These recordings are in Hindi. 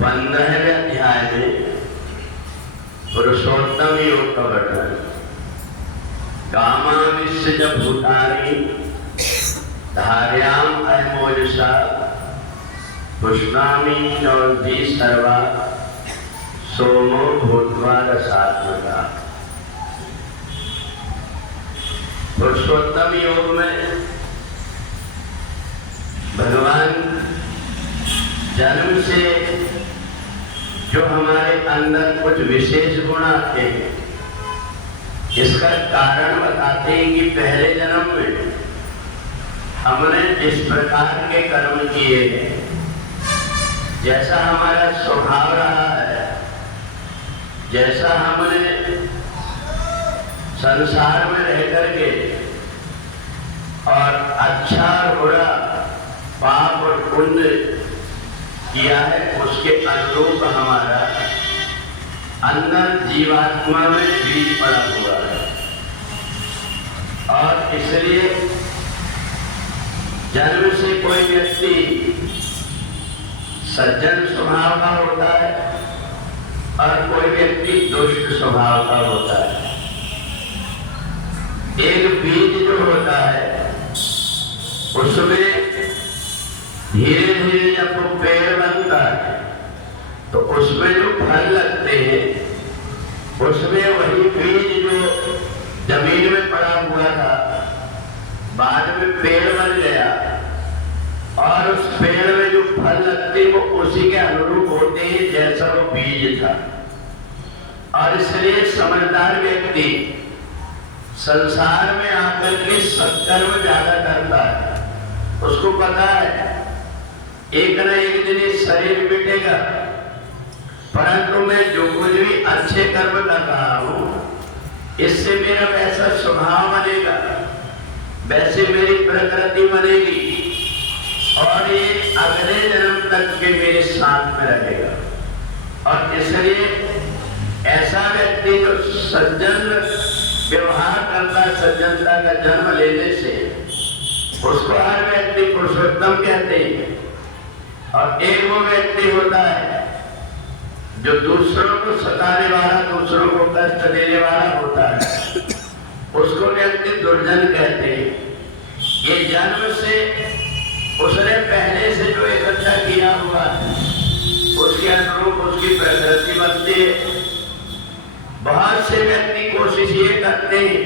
15वें अध्याय में पुरुषोत्तम योग का वर्णन। कामाविश्य भूतानि धार्याम अयमोजसा पुष्णामि चौधि सर्वा सोमो भूत्वा रसात्मका। पुरुषोत्तम योग में भगवान जन्म से जो हमारे अंदर कुछ विशेष गुण आते हैं, इसका कारण बताते हैं कि पहले जन्म में हमने जिस प्रकार के कर्म किए हैं, जैसा हमारा स्वभाव रहा है, जैसा हमने संसार में रह करके और अच्छा बुरा पाप और पुण्य किया है, उसके अनुरूप हमारा अंदर जीवात्मा में बीज पड़ा हुआ है। और इसलिए जन्म से कोई व्यक्ति सज्जन स्वभाव का होता है और कोई व्यक्ति दुष्ट स्वभाव का होता है। एक बीज जो होता है उसमें धीरे धीरे जब वो पेड़ बनता है तो उसमें जो फल लगते हैं, उसमें वही बीज जो जमीन में पड़ा हुआ था बाद में पेड़ बन गया, और उस पेड़ में जो फल लगते वो उसी के अनुरूप होते हैं जैसा वो बीज था। और इसलिए समझदार व्यक्ति संसार में आकर के सत्कर्म ज्यादा करता है। उसको पता है एक न एक दिन ये शरीर मिटेगा, परंतु मैं जो कुछ भी अच्छे कर्म कर रहा हूं, इससे मेरा वैसा स्वभाव बनेगा, वैसे मेरी प्रकृति बनेगी और ये अगले जन्म तक के मेरे साथ में रहेगा। और इसलिए ऐसा व्यक्ति जो सज्जन व्यवहार करता है, सज्जनता का जन्म लेने से, उसको हर व्यक्ति पुरुषोत्तम कहते हैं। और एक वो व्यक्ति होता है जो दूसरों को सताने वाला, दूसरों को कष्ट देने वाला होता है, उसको व्यक्ति दुर्जन कहते हैं। ये जन्म से उसने पहले से जो इकट्ठा किया हुआ है उसके अनुरूप उसकी प्रकृति बनती है। बहुत से व्यक्ति कोशिश ये करते हैं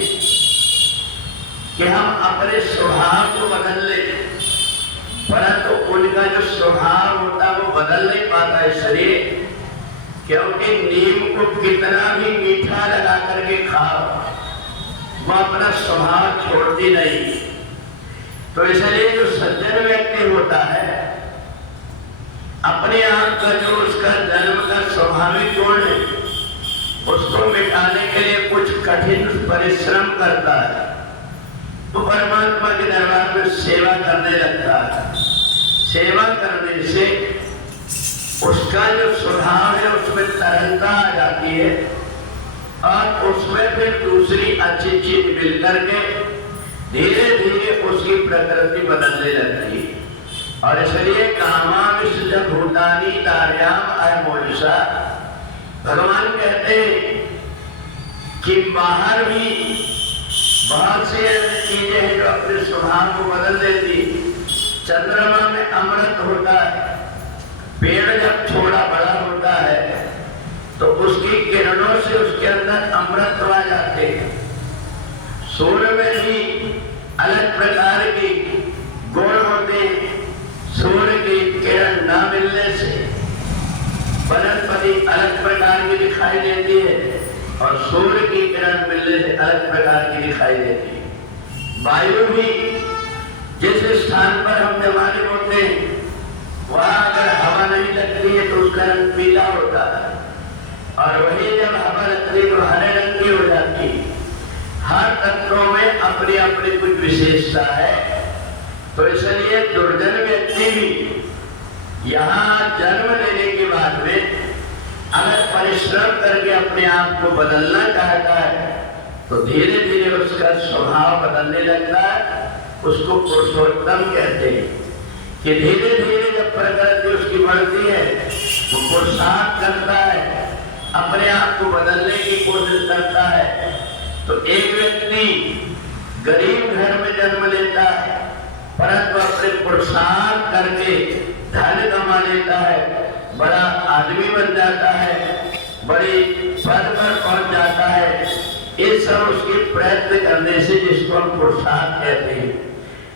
कि हम अपने स्वभाव को बदल लें, परंतु उनका जो स्वभाव होता है वो बदल नहीं पाता है शरीर, क्योंकि नीम को कितना भी मीठा लगा करके खाओ, वो अपना स्वभाव छोड़ती नहीं। तो इसलिए जो सज्जन व्यक्ति होता है, अपने आप का जो उसका जन्म का स्वाभाविक गुण है, उसको मिटाने के लिए कुछ कठिन परिश्रम करता है, तो परमात्मा के दरबार में सेवा करने लगता है। सेवा करने से उसका जो स्वभाव है उसमें तरलता आ जाती है और उसमें फिर दूसरी अच्छी चीज मिलकर के धीरे धीरे उसकी प्रकृति बदलने लगती है। और इसलिए कामाविश्य भूतानि धार्याम अयमोजसा, भगवान कहते हैं कि बाहर भी बहुत सी ऐसी चीजें हैं जो अपने स्वभाव को बदल देती। चंद्रमा में अमृत होता है, पेड़ जब थोड़ा बड़ा होता है तो उसकी किरणों से उसके अंदर अमृत आ जाते हैं। सूर्य में भी अलग प्रकार की गुण होते हैं। सूर्य की किरण न मिलने से वनस्पति अलग प्रकार की दिखाई देती है और सूर्य की किरण मिलने से अलग प्रकार की दिखाई देती है। वायु भी जिस स्थान पर हम जमाने होते हैं, वहां अगर हवा नहीं लगती है तो उसका रंग पीला होता है, और वही जब हवा लगती है तो हरे रंग की हो जाती है। हर तत्वों में अपनी अपनी कुछ विशेषता है। तो इसलिए दुर्जन व्यक्ति भी यहाँ जन्म लेने के बाद में अगर परिश्रम करके अपने आप को बदलना चाहता है तो धीरे धीरे उसका स्वभाव बदलने लगता है। उसको पुरुषोत्तम कहते हैं कि धीरे धीरे जब प्रकृति उसकी बढ़ती है तो पुरुष करता है, अपने आप को बदलने की कोशिश करता है। तो एक व्यक्ति गरीब घर में जन्म लेता है, परंतु अपने पुरुषार्थ करके धन कमा लेता है, बड़ा आदमी बन जाता है, बड़ी पद पर पहुंच जाता है। इस सब उसके प्रयत्न करने से, जिसको हम पुरुषार्थ कहते हैं।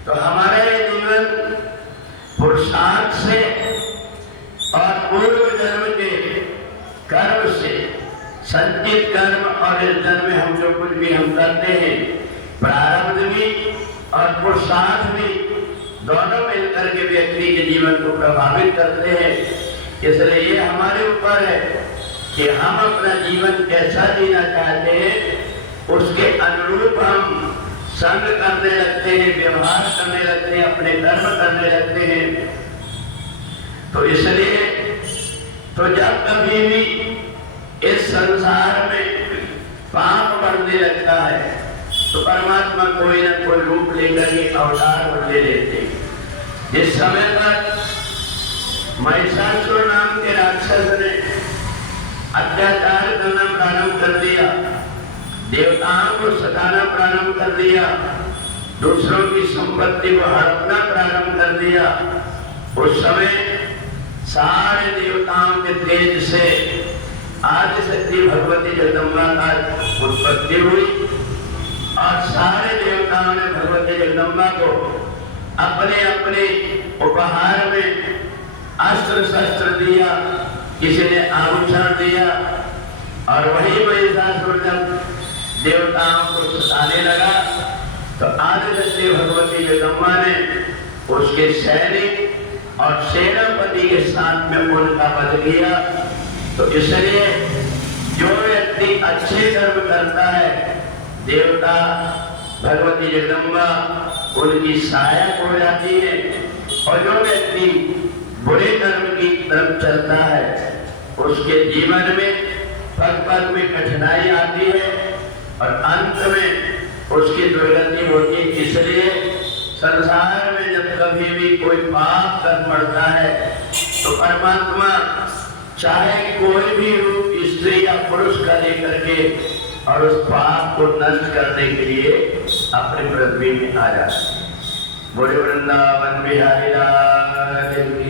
तो हमारा ये जीवन पुरुषार्थ से और पूर्व जन्म के कर्म से, संचित कर्म और इस जन्म में हम जो कुछ भी हम करते हैं, प्रारब्ध भी और पुरुषार्थ भी दोनों मिलकर के व्यक्ति के जीवन को प्रभावित करते हैं। इसलिए ये हमारे ऊपर है कि हम अपना जीवन कैसा जीना चाहते हैं, उसके अनुरूप हम संग करने लगते हैं, व्यवहार करने लगते हैं, अपने कर्म करने लगते हैं। तो इसलिए तो जब कभी भी इस संसार में पाप बढ़ने लगता है, तो परमात्मा कोई न कोई रूप लेकर के अवतार बदले लेते हैं। जिस समय पर महिषासुर नाम के राक्षस ने अत्याचार करना प्रारंभ कर दिया, देवताओं को सताना प्रारंभ कर दिया, दूसरों की संपत्ति को हड़पना प्रारंभ कर दिया, उस समय सारे देवताओं के तेज से आदिशक्ति भगवती जगदम्बा का उत्पत्ति हुई और सारे देवताओं ने भगवती जगदम्बा को अपने अपने उपहार में अस्त्र शस्त्र दिया, किसी ने आभूषण दिया। और वही महिषासुर जब देवताओं को सताने लगा, तो आदिशक्ति भगवती जगदम्बा ने उसके सैनिक और सेनापति के साथ में उनका वध किया। तो इसलिए जो व्यक्ति अच्छे कर्म करता है, देवता भगवती जगदम्बा उनकी सहायक हो जाती है, और जो व्यक्ति बुरे कर्म की तरफ चलता है, उसके जीवन में पग पग में कठिनाई आती है और अंत में उसकी दुर्गति होती है। इसलिए संसार में जब कभी भी कोई पाप कर पड़ता है, तो परमात्मा चाहे कोई भी रूप स्त्री या पुरुष का लेकर के और उस पाप को नष्ट करने के लिए अपने पृथ्वी में आ जाते हैं। बोले वृंदावन बिहारी लाल की